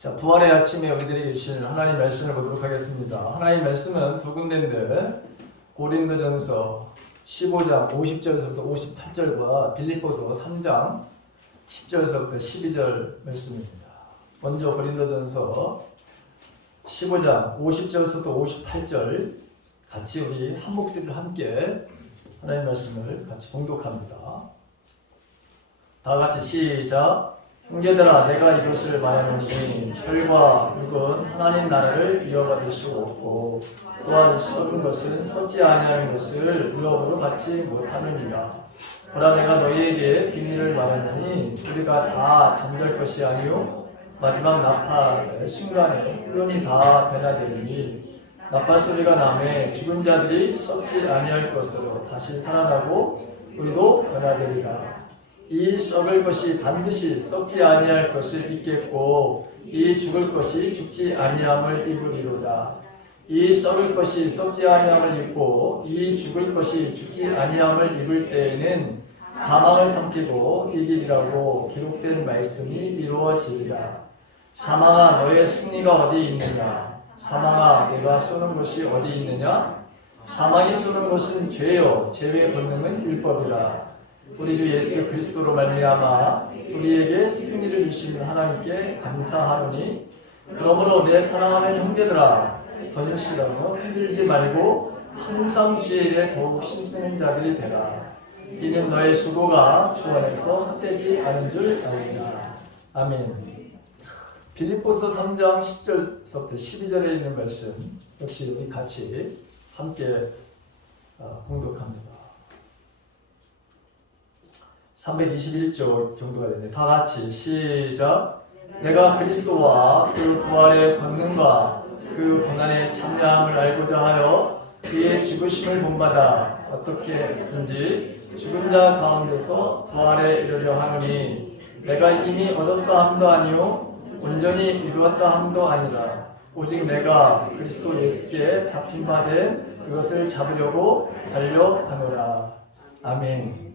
자, 부활의 아침에 우리들에게 주신 하나님 말씀을 보도록 하겠습니다. 하나님 말씀은 두 군데인데 고린도전서 15장 50절에서부터 58절과 빌립보서 3장 10절에서부터 12절 말씀입니다. 먼저 고린도전서 15장 50절에서부터 58절 같이 우리 한 목소리를 함께 하나님 말씀을 같이 봉독합니다. 다 같이 시작. 형제들아, 내가 이것을 말하노니 혈과 육은 하나님 나라를 이어받을 수 없고 또한 썩은 것은 썩지 아니하는 것을 유업으로 받지 못하느니라. 보라, 내가 너희에게 비밀을 말하노니 우리가 다 잠잘 것이 아니요 마지막 나팔 순간에 홀론이 다 변화되리니 나팔 소리가 나매 죽은 자들이 썩지 아니할 것으로 다시 살아나고 우리도 변화되리라. 이 썩을 것이 반드시 썩지 아니할 것을 입겠고 이 죽을 것이 죽지 아니함을 입으리로다. 이 썩을 것이 썩지 아니함을 입고 이 죽을 것이 죽지 아니함을 입을 때에는 사망을 삼키고 이기리라고 기록된 말씀이 이루어지리라. 사망아, 너의 승리가 어디 있느냐? 사망아, 내가 쏘는 것이 어디 있느냐? 사망이 쏘는 것은 죄요 죄의 본능은 율법이라. 우리 주 예수 그리스도로 말미암아 우리에게 승리를 주신 하나님께 감사하노니 그러므로 내 사랑하는 형제들아, 거짓이라며 흔들지 말고 항상 주의 일에 더욱 힘쓰는 자들이 되라. 이는 너의 수고가 주 안에서 헛되지 않은 줄 알리라. 아멘. 빌립보서 3장 10절부터 12절에 있는 말씀 역시 우리 같이 함께 봉독합니다. 321조 정도가 되는데 다 같이 시작. 내가 그리스도와 그 부활의 권능과 그 고난의 참여함을 알고자 하여 그의 죽으심을 본받아 어떻게든지 죽은 자 가운데서 부활에 이르려 하노니 내가 이미 얻었다 함도 아니요 온전히 이루었다 함도 아니라 오직 내가 그리스도 예수께 잡힌 바 된 그것을 잡으려고 달려가노라. 아멘.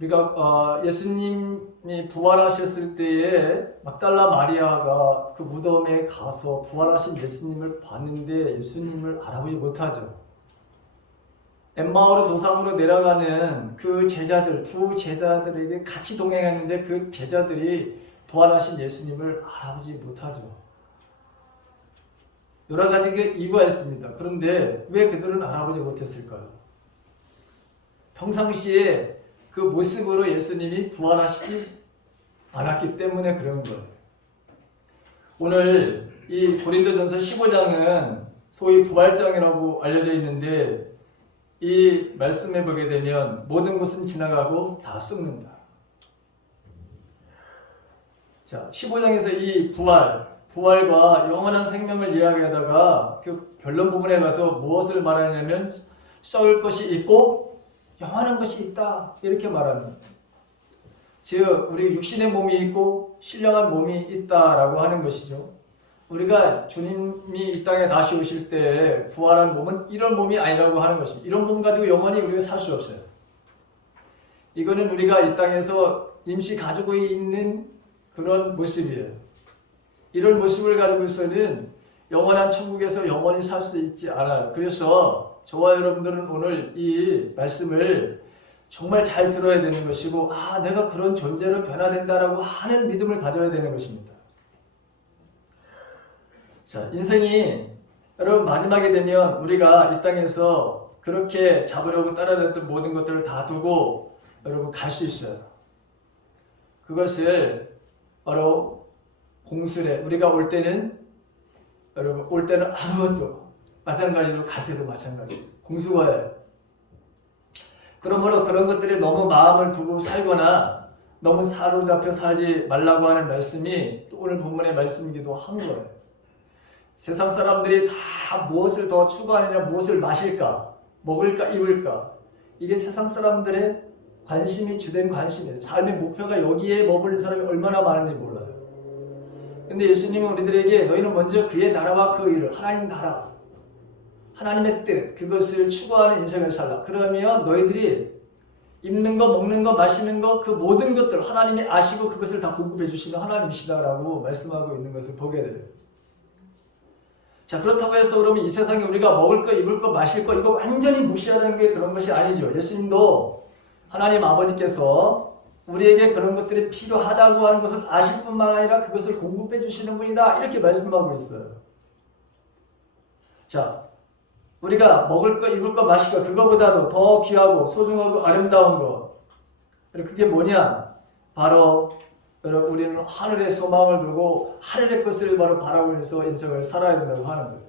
우리가 예수님이 부활하셨을 때에 막달라 마리아가 그 무덤에 가서 부활하신 예수님을 봤는데 예수님을 알아보지 못하죠. 엠마오로 도상으로 내려가는 그 제자들, 두 제자들에게 같이 동행했는데 그 제자들이 부활하신 예수님을 알아보지 못하죠. 여러 가지 이유가 있습니다. 그런데 왜 그들은 알아보지 못했을까요? 평상시에 그 모습으로 예수님이 부활하시지 않았기 때문에 그런 거예요. 오늘 이 고린도전서 15장은 소위 부활장이라고 알려져 있는데 이 말씀을 보게 되면 모든 것은 지나가고 다 썩는다. 자, 15장에서 이 부활과 영원한 생명을 이야기하다가 그 결론 부분에 가서 무엇을 말하냐면 썩을 것이 있고 영원한 것이 있다 이렇게 말합니다. 즉 우리 육신의 몸이 있고 신령한 몸이 있다라고 하는 것이죠. 우리가 주님이 이 땅에 다시 오실 때 부활한 몸은 이런 몸이 아니라고 하는 것입니다. 이런 몸 가지고 영원히 우리가 살 수 없어요. 이거는 우리가 이 땅에서 임시 가지고 있는 그런 모습이에요. 이런 모습을 가지고서는 영원한 천국에서 영원히 살 수 있지 않아요. 그래서 저와 여러분들은 오늘 이 말씀을 정말 잘 들어야 되는 것이고 내가 그런 존재로 변화된다라고 하는 믿음을 가져야 되는 것입니다. 자, 인생이 여러분 마지막에 되면 우리가 이 땅에서 그렇게 잡으려고 따라다녔던 모든 것들을 다 두고 여러분 갈 수 있어요. 그것을 바로 공수래. 우리가 올 때는 여러분 올 때는 아무것도 마찬가지로 갈 때도 마찬가지. 공수거예요. 그러므로 그런 것들에 너무 마음을 두고 살거나 너무 사로잡혀 살지 말라고 하는 말씀이 또 오늘 본문의 말씀이기도 한 거예요. 세상 사람들이 다 무엇을 더 추구하느냐, 무엇을 마실까, 먹을까, 입을까. 이게 세상 사람들의 관심이 주된 관심이에요. 삶의 목표가 여기에 머무르는 사람이 얼마나 많은지 몰라요. 근데 예수님은 우리들에게 너희는 먼저 그의 나라와 그 일을, 하나님 나라, 하나님의 뜻, 그것을 추구하는 인생을 살라. 그러면 너희들이 입는 거, 먹는 거, 마시는 거, 그 모든 것들 하나님이 아시고 그것을 다 공급해 주시는 하나님이시다라고 말씀하고 있는 것을 보게 돼요. 자, 그렇다고 해서 그러면 이 세상에 우리가 먹을 거, 입을 거, 마실 거 이거 완전히 무시하는 게 그런 것이 아니죠. 예수님도 하나님 아버지께서 우리에게 그런 것들이 필요하다고 하는 것을 아실 뿐만 아니라 그것을 공급해 주시는 분이다. 이렇게 말씀하고 있어요. 자, 우리가 먹을 거, 입을 거, 마실 거 그거보다도 더 귀하고 소중하고 아름다운 것. 그게 뭐냐? 바로 여러분 우리는 하늘의 소망을 두고 하늘의 것을 바로 바라보면서 인생을 살아야 된다고 하는 거예요.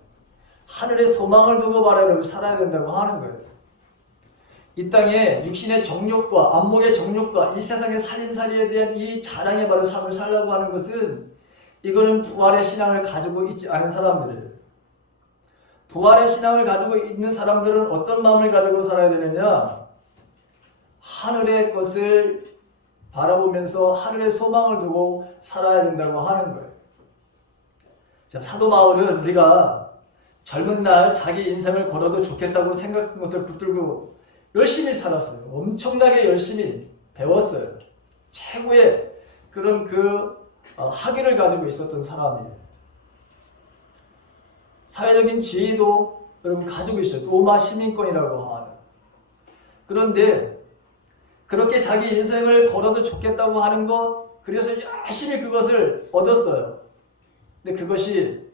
하늘의 소망을 두고 바라보면서 살아야 된다고 하는 거예요. 이 땅에 육신의 정욕과 안목의 정욕과 이 세상의 살림살이에 대한 이 자랑의 바로 삶을 살려고 하는 것은 이거는 부활의 신앙을 가지고 있지 않은 사람들이에요. 부활의 신앙을 가지고 있는 사람들은 어떤 마음을 가지고 살아야 되느냐? 하늘의 것을 바라보면서 하늘의 소망을 두고 살아야 된다고 하는 거예요. 자, 사도 바울은 우리가 젊은 날 자기 인생을 걸어도 좋겠다고 생각한 것들 붙들고 열심히 살았어요. 엄청나게 열심히 배웠어요. 최고의 그런 학위를 가지고 있었던 사람이에요. 사회적인 지위도 여러분 가지고 있어요. 로마 시민권이라고 하는. 그런데 그렇게 자기 인생을 걸어도 좋겠다고 하는 것, 그래서 열심히 그것을 얻었어요. 근데 그것이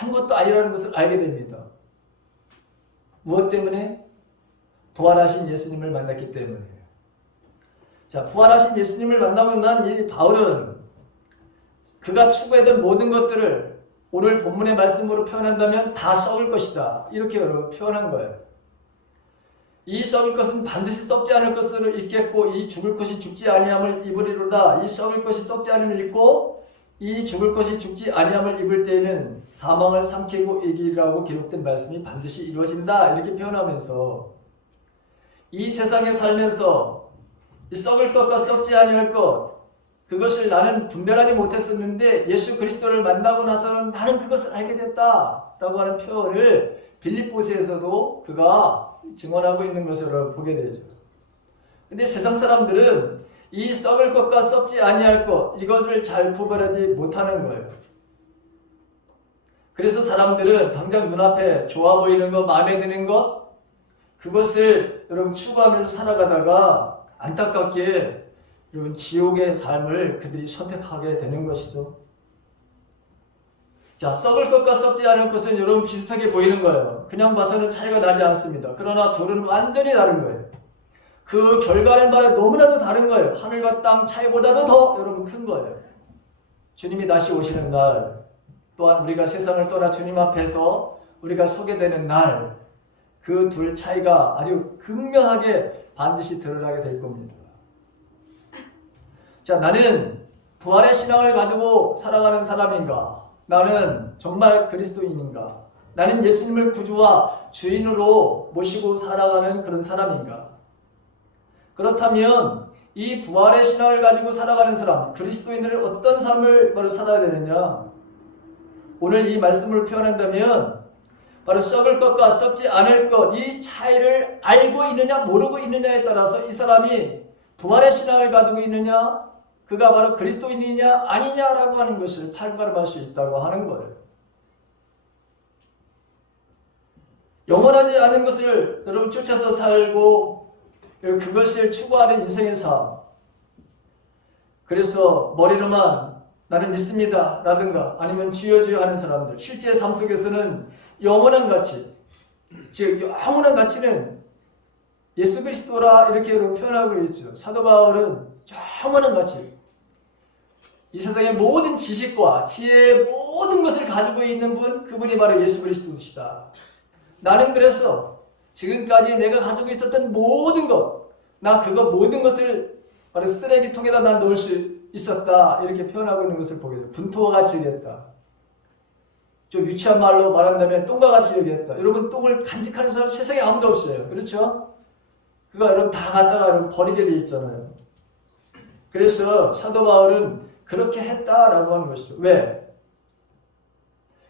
아무것도 아니라는 것을 알게 됩니다. 무엇 때문에? 부활하신 예수님을 만났기 때문에. 자, 부활하신 예수님을 만나고 난 이 바울은 그가 추구했던 모든 것들을 오늘 본문의 말씀으로 표현한다면 다 썩을 것이다. 이렇게 표현한 거예요. 이 썩을 것은 반드시 썩지 않을 것으로 있겠고 이 죽을 것이 죽지 아니함을 입으리로다. 이 썩을 것이 썩지 않음을 입고 이 죽을 것이 죽지 아니함을 입을 때에는 사망을 삼키고 이기리라고 기록된 말씀이 반드시 이루어진다. 이렇게 표현하면서 이 세상에 살면서 이 썩을 것과 썩지 아니할 것 그것을 나는 분별하지 못했었는데 예수 그리스도를 만나고 나서는 나는 그것을 알게 됐다라고 하는 표현을 빌립보서에서도 그가 증언하고 있는 것을 보게 되죠. 근데 세상 사람들은 이 썩을 것과 썩지 아니할 것 이것을 잘 구별하지 못하는 거예요. 그래서 사람들은 당장 눈앞에 좋아 보이는 것, 마음에 드는 것 그것을 여러분 추구하면서 살아가다가 안타깝게 여러분 지옥의 삶을 그들이 선택하게 되는 것이죠. 자, 썩을 것과 썩지 않을 것은 여러분 비슷하게 보이는 거예요. 그냥 봐서는 차이가 나지 않습니다. 그러나 둘은 완전히 다른 거예요. 그 결과는 말에 너무나도 다른 거예요. 하늘과 땅 차이보다도 더 여러분 큰 거예요. 주님이 다시 오시는 날 또한 우리가 세상을 떠나 주님 앞에서 우리가 서게 되는 날 그 둘 차이가 아주 극명하게 반드시 드러나게 될 겁니다. 자, 나는 부활의 신앙을 가지고 살아가는 사람인가? 나는 정말 그리스도인인가? 나는 예수님을 구주와 주인으로 모시고 살아가는 그런 사람인가? 그렇다면 이 부활의 신앙을 가지고 살아가는 사람, 그리스도인들은 어떤 삶을 바로 살아야 되느냐? 오늘 이 말씀을 표현한다면 바로 썩을 것과 썩지 않을 것, 이 차이를 알고 있느냐 모르고 있느냐에 따라서 이 사람이 부활의 신앙을 가지고 있느냐 그가 바로 그리스도인이냐 아니냐라고 하는 것을 판가름할 수 있다고 하는 거예요. 영원하지 않은 것을 여러분 쫓아서 살고 그것을 추구하는 인생의 삶. 그래서 머리로만 나는 믿습니다 라든가 아니면 주여 주여 하는 사람들 실제 삶 속에서는 영원한 가치, 즉 영원한 가치는 예수 그리스도라 이렇게 표현하고 있죠. 사도 바울은 영원한 가치, 이 세상의 모든 지식과 지혜의 모든 것을 가지고 있는 분, 그분이 바로 예수 그리스도시다. 나는 그래서 지금까지 내가 가지고 있었던 모든 것, 나 그거 모든 것을 바로 쓰레기통에다 난 놓을 수 있었다 이렇게 표현하고 있는 것을 보게 돼요. 분토와 같이 되었다. 좀 유치한 말로 말한다면 똥과 같이 여겼다. 여러분 똥을 간직하는 사람 세상에 아무도 없어요. 그렇죠? 그거 여러분 다 갖다가 여러분 버리게 돼 있잖아요. 그래서 사도 바울은 그렇게 했다라고 하는 것이죠. 왜?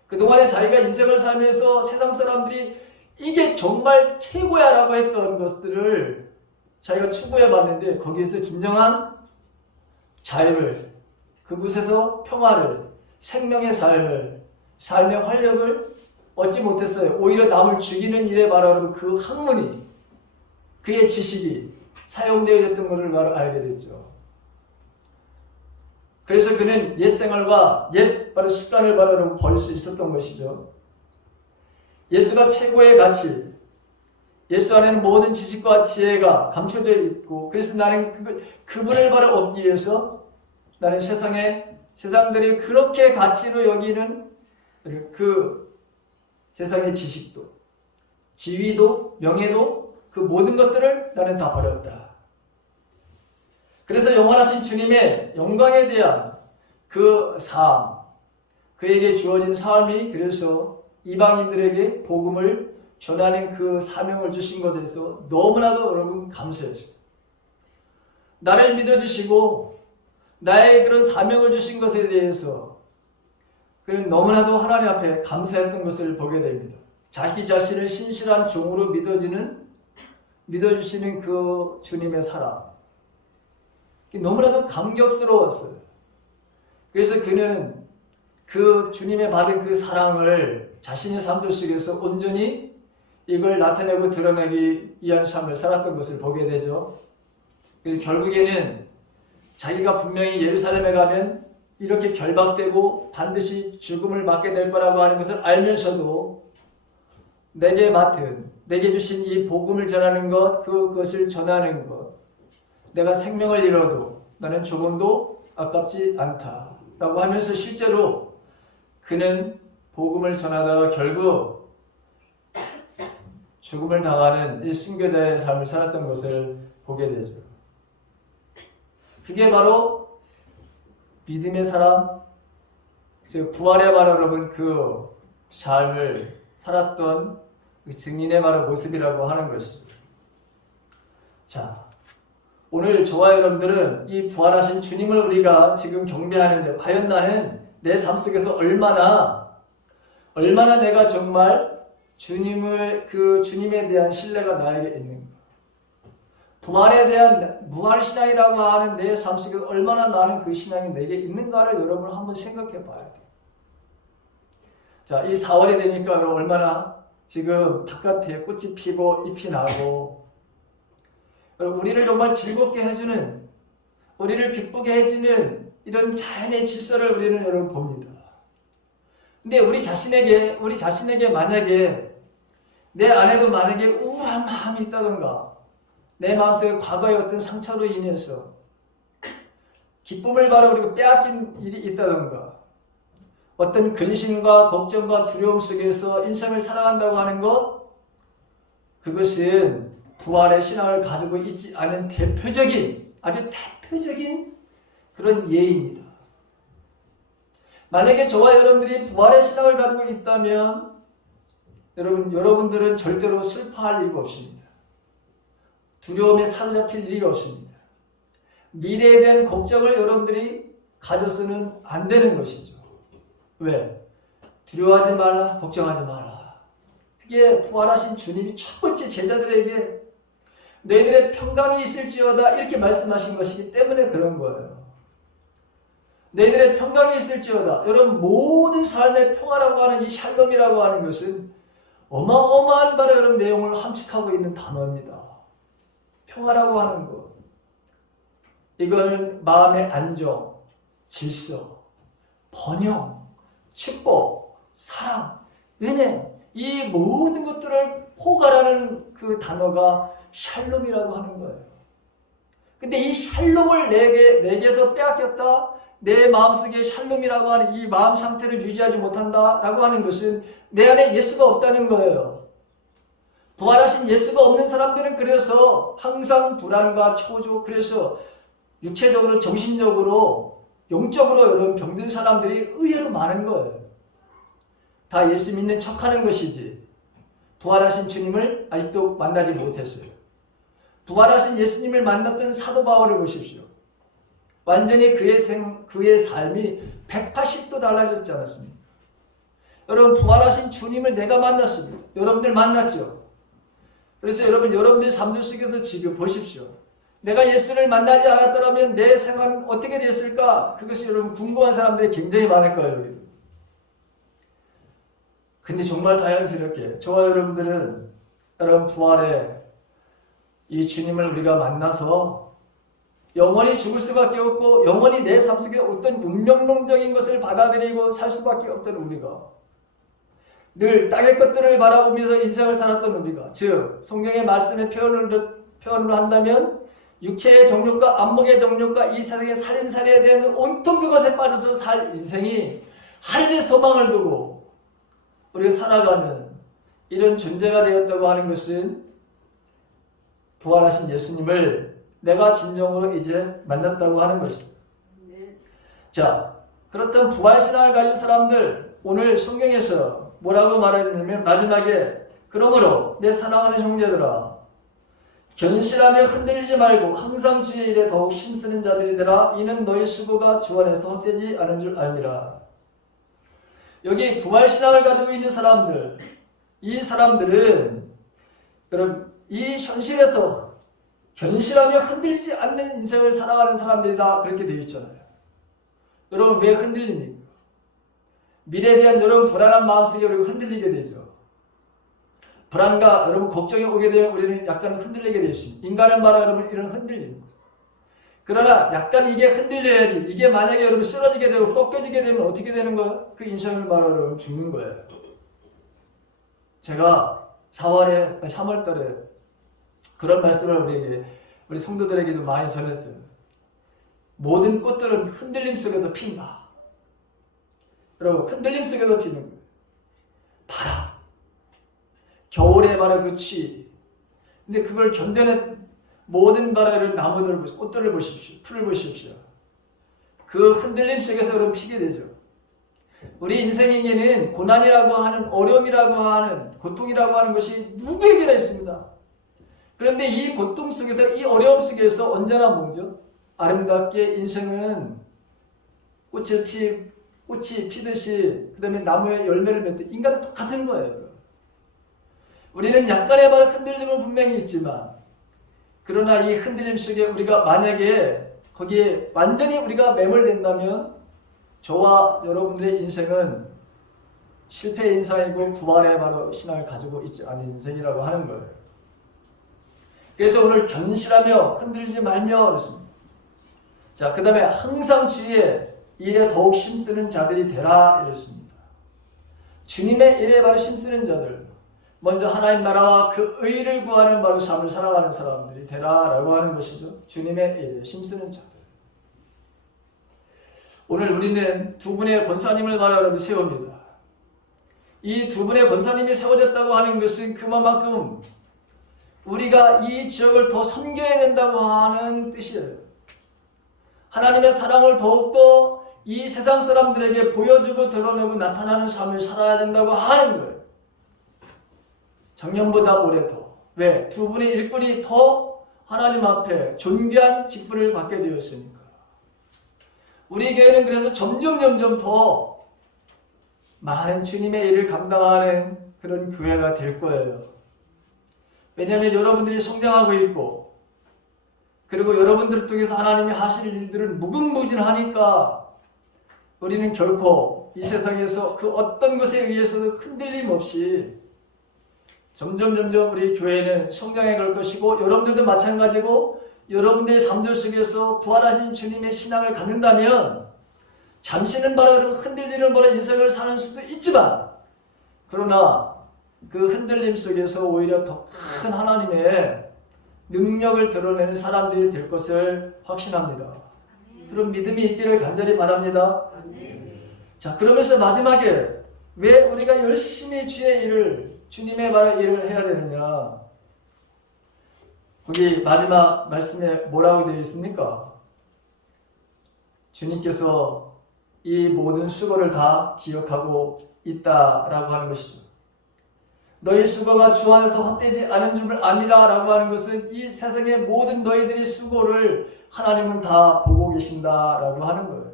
그동안에 자기가 인생을 살면서 세상 사람들이 이게 정말 최고야 라고 했던 것들을 자기가 추구해 봤는데 거기에서 진정한 자유를, 그곳에서 평화를, 생명의 삶을, 삶의 활력을 얻지 못했어요. 오히려 남을 죽이는 일에 말하는 그 학문이, 그의 지식이 사용되어 있던 것을 알게 됐죠. 그래서 그는 옛 생활과 옛 바로 습관을 바로 버릴 수 있었던 것이죠. 예수가 최고의 가치, 예수 안에는 모든 지식과 지혜가 감춰져 있고, 그래서 나는 그분을 바로 얻기 위해서 나는 세상들이 그렇게 가치로 여기는 그 세상의 지식도, 지위도, 명예도, 그 모든 것들을 나는 다 버렸다. 그래서 영원하신 주님의 영광에 대한 그 삶, 그에게 주어진 삶이 그래서 이방인들에게 복음을 전하는 그 사명을 주신 것에 대해서 너무나도 여러분 감사했어요. 나를 믿어주시고 나의 그런 사명을 주신 것에 대해서 그는 너무나도 하나님 앞에 감사했던 것을 보게 됩니다. 자기 자신을 신실한 종으로 믿어주시는 그 주님의 사랑, 너무나도 감격스러웠어요. 그래서 그는 그 주님의 받은 그 사랑을 자신의 삶 속에서 온전히 이걸 나타내고 드러내기 위한 삶을 살았던 것을 보게 되죠. 결국에는 자기가 분명히 예루살렘에 가면 이렇게 결박되고 반드시 죽음을 맞게 될 거라고 하는 것을 알면서도 내게 주신 이 복음을 전하는 것, 그것을 전하는 것, 내가 생명을 잃어도 나는 조금도 아깝지 않다라고 하면서 실제로 그는 복음을 전하다가 결국 죽음을 당하는 이 순교자의 삶을 살았던 것을 보게 되죠. 그게 바로 믿음의 사람, 즉 부활의 바로 여러분 그 삶을 살았던 그 증인의 바로 모습이라고 하는 것이죠. 자, 오늘 저와 여러분들은 이 부활하신 주님을 우리가 지금 경배하는데 과연 나는 내 삶 속에서 얼마나 내가 정말 주님에 대한 신뢰가 나에게 있는가? 부활에 대한 무한신앙이라고 하는 내 삶 속에서 얼마나 나는 그 신앙이 내게 있는가를 여러분 한번 생각해 봐야 돼요. 자, 이 4월이 되니까 얼마나 지금 바깥에 꽃이 피고 잎이 나고 우리를 정말 즐겁게 해주는, 우리를 기쁘게 해주는 이런 자연의 질서를 우리는 여러분 봅니다. 근데 우리 자신에게 만약에 내 안에도 만약에 우울한 마음이 있다던가 내 마음속에 과거의 어떤 상처로 인해서 기쁨을 바로 우리가 빼앗긴 일이 있다던가 어떤 근심과 걱정과 두려움 속에서 인생을 살아간다고 하는 것, 그것은 부활의 신앙을 가지고 있지 않은 아주 대표적인 그런 예입니다. 만약에 저와 여러분들이 부활의 신앙을 가지고 있다면 여러분들은 절대로 슬퍼할 이유가 없습니다. 두려움에 사로잡힐 일이 없습니다. 미래에 대한 걱정을 여러분들이 가져서는 안 되는 것이죠. 왜? 두려워하지 말라, 걱정하지 마라. 그게 부활하신 주님이 첫 번째 제자들에게 너희들의 평강이 있을지어다 이렇게 말씀하신 것이기 때문에 그런 거예요. 너희들의 평강이 있을지어다. 여러분 모든 삶의 평화라고 하는 이 샬롬이라고 하는 것은 어마어마한 바로 여러분 내용을 함축하고 있는 단어입니다. 평화라고 하는 것. 이거는 마음의 안정, 질서, 번영, 축복, 사랑, 은혜, 이 모든 것들을 포괄하는 그 단어가 샬롬이라고 하는 거예요. 근데 이 샬롬을 내게서 빼앗겼다, 내 마음속에 샬롬이라고 하는 이 마음 상태를 유지하지 못한다라고 하는 것은 내 안에 예수가 없다는 거예요. 부활하신 예수가 없는 사람들은 그래서 항상 불안과 초조, 그래서 육체적으로, 정신적으로, 영적으로 여러분 병든 사람들이 의외로 많은 거예요. 다 예수 믿는 척하는 것이지 부활하신 주님을 아직도 만나지 못했어요. 부활하신 예수님을 만났던 사도 바울을 보십시오. 완전히 그의 삶이 180도 달라졌지 않았습니까? 여러분 부활하신 주님을 내가 만났습니다. 여러분들 만났죠? 그래서 여러분들의 삶들 속에서 지금 보십시오. 내가 예수를 만나지 않았더라면 내 생활은 어떻게 됐을까? 그것이 여러분 궁금한 사람들이 굉장히 많을 거예요. 여기도. 근데 정말 다양스럽게 저와 여러분들은 여러분 부활에 이 주님을 우리가 만나서 영원히 죽을 수밖에 없고 영원히 내 삶 속에 어떤 운명론적인 것을 받아들이고 살 수밖에 없던 우리가 늘 땅의 것들을 바라보면서 인생을 살았던 우리가 즉 성경의 말씀의 표현으로 한다면 육체의 정욕과 안목의 정욕과 이 세상의 살림살이에 대한 온통 그것에 빠져서 살 인생이 하늘의 소망을 두고 우리가 살아가는 이런 존재가 되었다고 하는 것은 부활하신 예수님을 내가 진정으로 이제 만났다고 하는 것입니다. 자, 그렇다면 부활신앙을 가진 사람들 오늘 성경에서 뭐라고 말하냐면 마지막에 그러므로 내 사랑하는 형제들아 견실하며 흔들리지 말고 항상 주의 일에 더욱 힘쓰는 자들이 되라. 이는 너희 수고가 주 안에서 헛되지 않은 줄 알미라. 여기 부활신앙을 가지고 있는 사람들, 이 사람들은 여러분 이 현실에서 견실하며 흔들리지 않는 인생을 살아가는 사람들이다. 그렇게 되어 있잖아요. 여러분 왜 흔들립니까? 미래에 대한 여러분 불안한 마음속에 우리가 흔들리게 되죠. 불안과 여러분 걱정이 오게 되면 우리는 약간 흔들리게 되어 있습니다. 인간은 바로 여러분 이런 흔들림. 그러나 약간 이게 흔들려야지. 이게 만약에 여러분 쓰러지게 되고 꺾여지게 되면 어떻게 되는 거예요? 그 인생을 바로 여러분 죽는 거예요. 제가 3월 달에 그런 말씀을 우리 성도들에게 좀 많이 전했어요. 모든 꽃들은 흔들림 속에서 핀다. 여러분 흔들림 속에서 피는 거예요. 바람. 겨울에 바로 그 추위. 근데 그걸 견뎌낸 모든 바라를 나무들, 꽃들을 보십시오. 풀을 보십시오. 그 흔들림 속에서 여러분 피게 되죠. 우리 인생에게는 고난이라고 하는 어려움이라고 하는 고통이라고 하는 것이 누구에게나 있습니다. 그런데 이 고통 속에서 이 어려움 속에서 언제나 뭐죠? 아름답게 인생은 꽃이 피듯이 그 다음에 나무에 열매를 맺듯 인간은 똑같은 거예요. 우리는 약간의 흔들림은 분명히 있지만 그러나 이 흔들림 속에 우리가 만약에 거기에 완전히 우리가 매몰된다면 저와 여러분들의 인생은 실패의 인생이고 부활의 바로 신앙을 가지고 있지 않은 인생이라고 하는 거예요. 그래서 오늘 견실하며 흔들리지 말며 그랬습니다. 자, 그 다음에 항상 주의 일에 더욱 힘쓰는 자들이 되라 이랬습니다. 주님의 일에 바로 힘쓰는 자들, 먼저 하나님 나라와 그 의를 구하는 바로 삶을 살아가는 사람들이 되라라고 하는 것이죠. 주님의 일에 힘쓰는 자들. 오늘 우리는 두 분의 권사님을 바로 여러분 세웁니다. 이 두 분의 권사님이 세워졌다고 하는 것은 그만큼 우리가 이 지역을 더 섬겨야 된다고 하는 뜻이에요. 하나님의 사랑을 더욱더 이 세상 사람들에게 보여주고 드러내고 나타나는 삶을 살아야 된다고 하는 거예요. 작년보다 올해 더. 왜? 두 분의 일꾼이 더 하나님 앞에 존귀한 직분을 받게 되었으니까. 우리 교회는 그래서 점점 더 많은 주님의 일을 감당하는 그런 교회가 될 거예요. 왜냐하면 여러분들이 성장하고 있고 그리고 여러분들을 통해서 하나님이 하실 일들은 무궁무진하니까 우리는 결코 이 세상에서 그 어떤 것에 의해서도 흔들림 없이 점점 우리 교회는 성장해 갈 것이고 여러분들도 마찬가지고 여러분들의 삶들 속에서 부활하신 주님의 신앙을 갖는다면 잠시는 바로 흔들리는 바로 인생을 사는 수도 있지만 그러나 그 흔들림 속에서 오히려 더 큰 하나님의 능력을 드러내는 사람들이 될 것을 확신합니다. 그런 믿음이 있기를 간절히 바랍니다. 자, 그러면서 마지막에 왜 우리가 열심히 주의 일을 주님의 바로 일을 해야 되느냐? 거기 마지막 말씀에 뭐라고 되어 있습니까? 주님께서 이 모든 수고를 다 기억하고 있다라고 하는 것이죠. 너희 수고가 주 안에서 헛되지 않은 줄 압니다 라고 하는 것은 이 세상의 모든 너희들의 수고를 하나님은 다 보고 계신다라고 하는 거예요.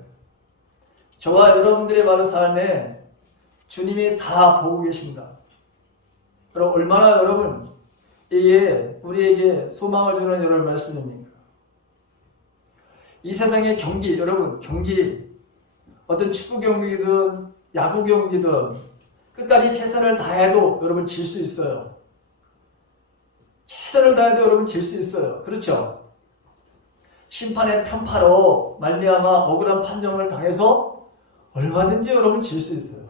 저와 여러분들의 바로 삶에 주님이 다 보고 계신다. 그럼 얼마나 여러분 이게 우리에게 소망을 주는 여러분 말씀입니까? 이 세상의 경기, 여러분 경기, 어떤 축구 경기든 야구 경기든 끝까지 최선을 다해도 여러분 질 수 있어요. 최선을 다해도 여러분 질 수 있어요. 그렇죠? 심판의 편파로 말미암아 억울한 판정을 당해서 얼마든지 여러분 질 수 있어요.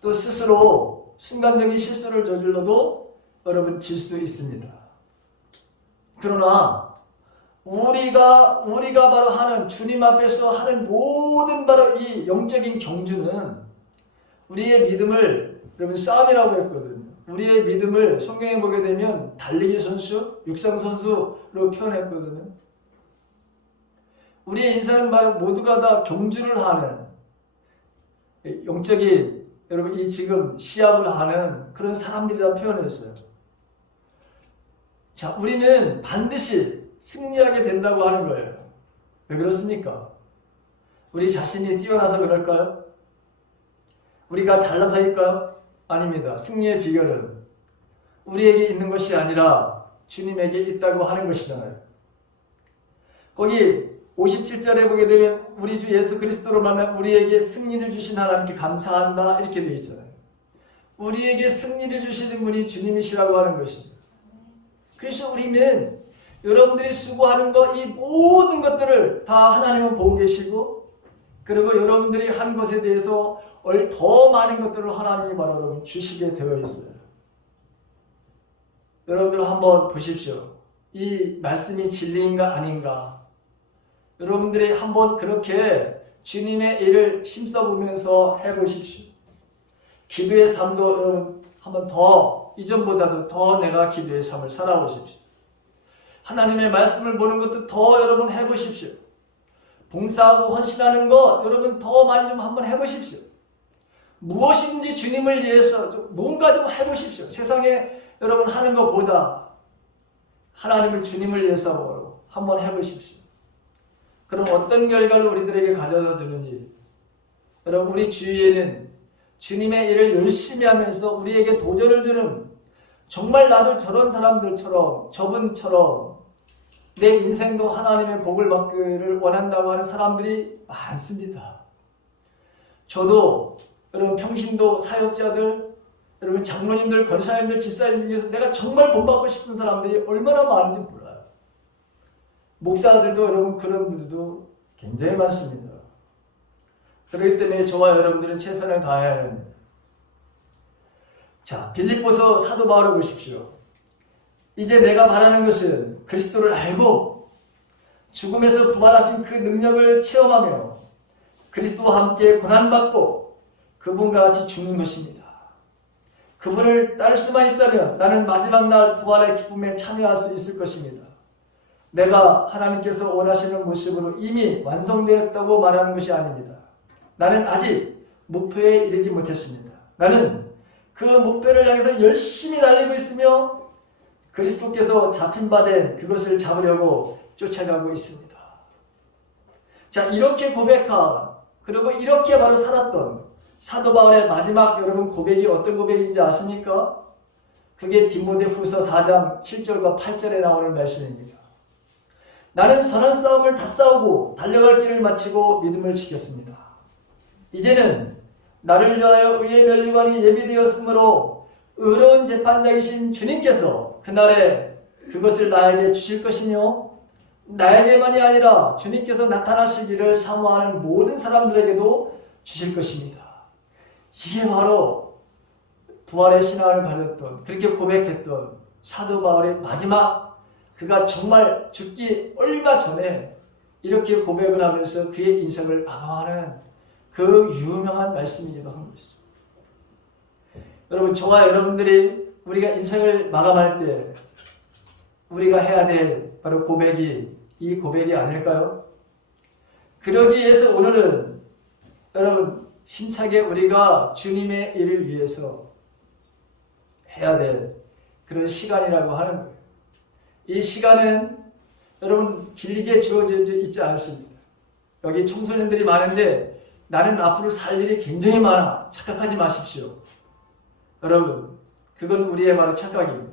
또 스스로 순간적인 실수를 저질러도 여러분 질 수 있습니다. 그러나 우리가 바로 하는 주님 앞에서 하는 모든 바로 이 영적인 경주는 우리의 믿음을 여러분 싸움이라고 했거든요. 우리의 믿음을 성경에 보게 되면 달리기 선수, 육상 선수로 표현했거든요. 우리의 인생은 바로 모두가 다 경주를 하는 영적인 여러분 이 지금 시합을 하는 그런 사람들이라 표현했어요. 자, 우리는 반드시 승리하게 된다고 하는 거예요. 왜 그렇습니까? 우리 자신이 뛰어나서 그럴까요? 우리가 잘나서일까요? 아닙니다. 승리의 비결은 우리에게 있는 것이 아니라 주님에게 있다고 하는 것이잖아요. 거기 57절에 보게 되면 우리 주 예수 그리스도로 말하면 우리에게 승리를 주신 하나님께 감사한다 이렇게 되어 있잖아요. 우리에게 승리를 주시는 분이 주님이시라고 하는 것이죠. 그래서 우리는 여러분들이 수고하는 것, 이 모든 것들을 다 하나님은 보고 계시고, 그리고 여러분들이 한 것에 대해서 더 많은 것들을 하나님이 바로 여러분 주시게 되어 있어요. 여러분들 한번 보십시오. 이 말씀이 진리인가 아닌가. 여러분들이 한번 그렇게 주님의 일을 힘써보면서 해보십시오. 기도의 삶도 여러분 한번 더 이전보다도 더 내가 기도의 삶을 살아보십시오. 하나님의 말씀을 보는 것도 더 여러분 해보십시오. 봉사하고 헌신하는 것 여러분 더 많이 좀 한번 해보십시오. 무엇인지 주님을 위해서 뭔가 좀 해보십시오. 세상에 여러분 하는 것보다 하나님을 주님을 위해서 한번 해보십시오. 그럼 어떤 결과를 우리들에게 가져다 주는지. 여러분 우리 주위에는 주님의 일을 열심히 하면서 우리에게 도전을 주는 정말 나도 저런 사람들처럼 저분처럼 내 인생도 하나님의 복을 받기를 원한다고 하는 사람들이 많습니다. 저도 여러분 평신도 사역자들, 여러분 장로님들, 권사님들, 집사님 중에서 내가 정말 본받고 싶은 사람들이 얼마나 많은지 몰라요. 목사들도 여러분 그런 분들도 굉장히 많습니다. 그렇기 때문에 저와 여러분들은 최선을 다해야 합니다. 자, 빌립보서 사도 바울을 보십시오. 이제 내가 바라는 것은 그리스도를 알고 죽음에서 부활하신 그 능력을 체험하며 그리스도와 함께 고난받고 그분과 같이 죽는 것입니다. 그분을 따를 수만 있다면 나는 마지막 날 부활의 기쁨에 참여할 수 있을 것입니다. 내가 하나님께서 원하시는 모습으로 이미 완성되었다고 말하는 것이 아닙니다. 나는 아직 목표에 이르지 못했습니다. 나는 그 목표를 향해서 열심히 달리고 있으며 그리스도께서 잡힌 바 된 그것을 잡으려고 쫓아가고 있습니다. 자, 이렇게 고백한 그리고 이렇게 바로 살았던 사도 바울의 마지막 여러분 고백이 어떤 고백인지 아십니까? 그게 디모데후서 4장 7절과 8절에 나오는 말씀입니다. 나는 선한 싸움을 다 싸우고 달려갈 길을 마치고 믿음을 지켰습니다. 이제는 나를 위하여 의의 면류관이 예비되었으므로 의로운 재판장이신 주님께서 그날에 그것을 나에게 주실 것이며 나에게만이 아니라 주님께서 나타나시기를 사모하는 모든 사람들에게도 주실 것입니다. 이게 바로 부활의 신앙을 가졌던 그렇게 고백했던 사도 바울의 마지막 그가 정말 죽기 얼마 전에 이렇게 고백을 하면서 그의 인생을 마감하는 그 유명한 말씀이기도 한 것이죠. 여러분 저와 여러분들이 우리가 인생을 마감할 때 우리가 해야 될 바로 고백이 이 고백이 아닐까요? 그러기 위해서 오늘은 여러분 힘차게 우리가 주님의 일을 위해서 해야 될 그런 시간이라고 하는 거예요. 이 시간은 여러분 길게 주어져 있지 않습니다. 여기 청소년들이 많은데 나는 앞으로 살 일이 굉장히 많아. 착각하지 마십시오. 여러분 그건 우리의 바로 착각입니다.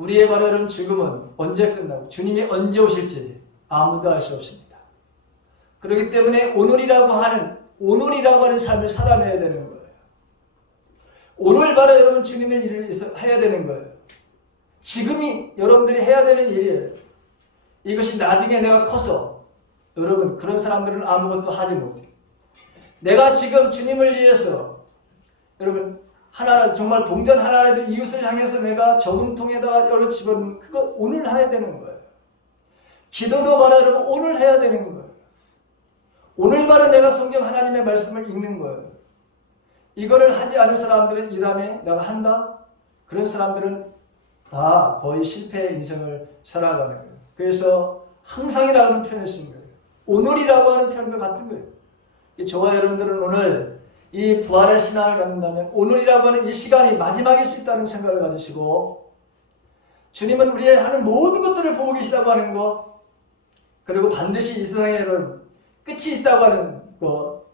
우리의 바로 여러분 죽음은 언제 끝나고 주님이 언제 오실지 아무도 알 수 없습니다. 그렇기 때문에 오늘이라고 하는 삶을 살아내야 되는 거예요. 오늘 바로 여러분 주님의 일을 해야 되는 거예요. 지금이 여러분들이 해야 되는 일이에요. 이것이 나중에 내가 커서 여러분 그런 사람들은 아무것도 하지 못해요. 내가 지금 주님을 위해서 여러분 하나님 정말 동전 하나라도 이웃을 향해서 내가 저금통에다가 열어 집어넣는 그거 오늘 해야 되는 거예요. 기도도 바로 여러분 오늘 해야 되는 거예요. 오늘 바로 내가 성경 하나님의 말씀을 읽는 거예요. 이거를 하지 않은 사람들은 이 다음에 내가 한다? 그런 사람들은 다 거의 실패의 인생을 살아가는 거예요. 그래서 항상이라는 표현을 쓴 거예요. 오늘이라고 하는 표현과 같은 거예요. 저와 여러분들은 오늘 이 부활의 신앙을 갖는다면 오늘이라고 하는 이 시간이 마지막일 수 있다는 생각을 가지시고 주님은 우리의 하는 모든 것들을 보고 계시다고 하는 것 그리고 반드시 이 세상에 여러분 끝이 있다고 하는 것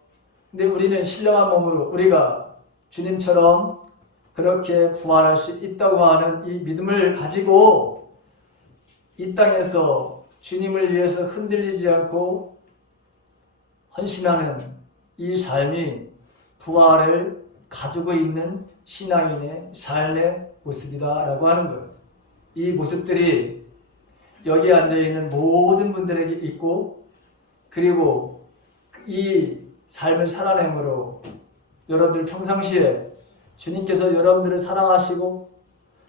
근데 우리는 신령한 몸으로 우리가 주님처럼 그렇게 부활할 수 있다고 하는 이 믿음을 가지고 이 땅에서 주님을 위해서 흔들리지 않고 헌신하는 이 삶이 부활을 가지고 있는 신앙인의 삶의 모습이다라고 하는 거예요. 이 모습들이 여기 앉아있는 모든 분들에게 있고 그리고 이 삶을 살아내므로 여러분들 평상시에 주님께서 여러분들을 사랑하시고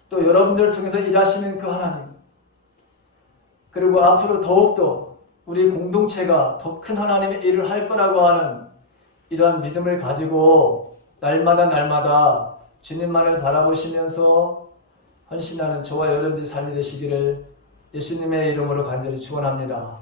또 여러분들을 통해서 일하시는 그 하나님 그리고 앞으로 더욱더 우리 공동체가 더 큰 하나님의 일을 할 거라고 하는 이러한 믿음을 가지고 날마다 주님만을 바라보시면서 헌신하는 저와 여러분들의 삶이 되시기를 예수님의 이름으로 간절히 축원합니다.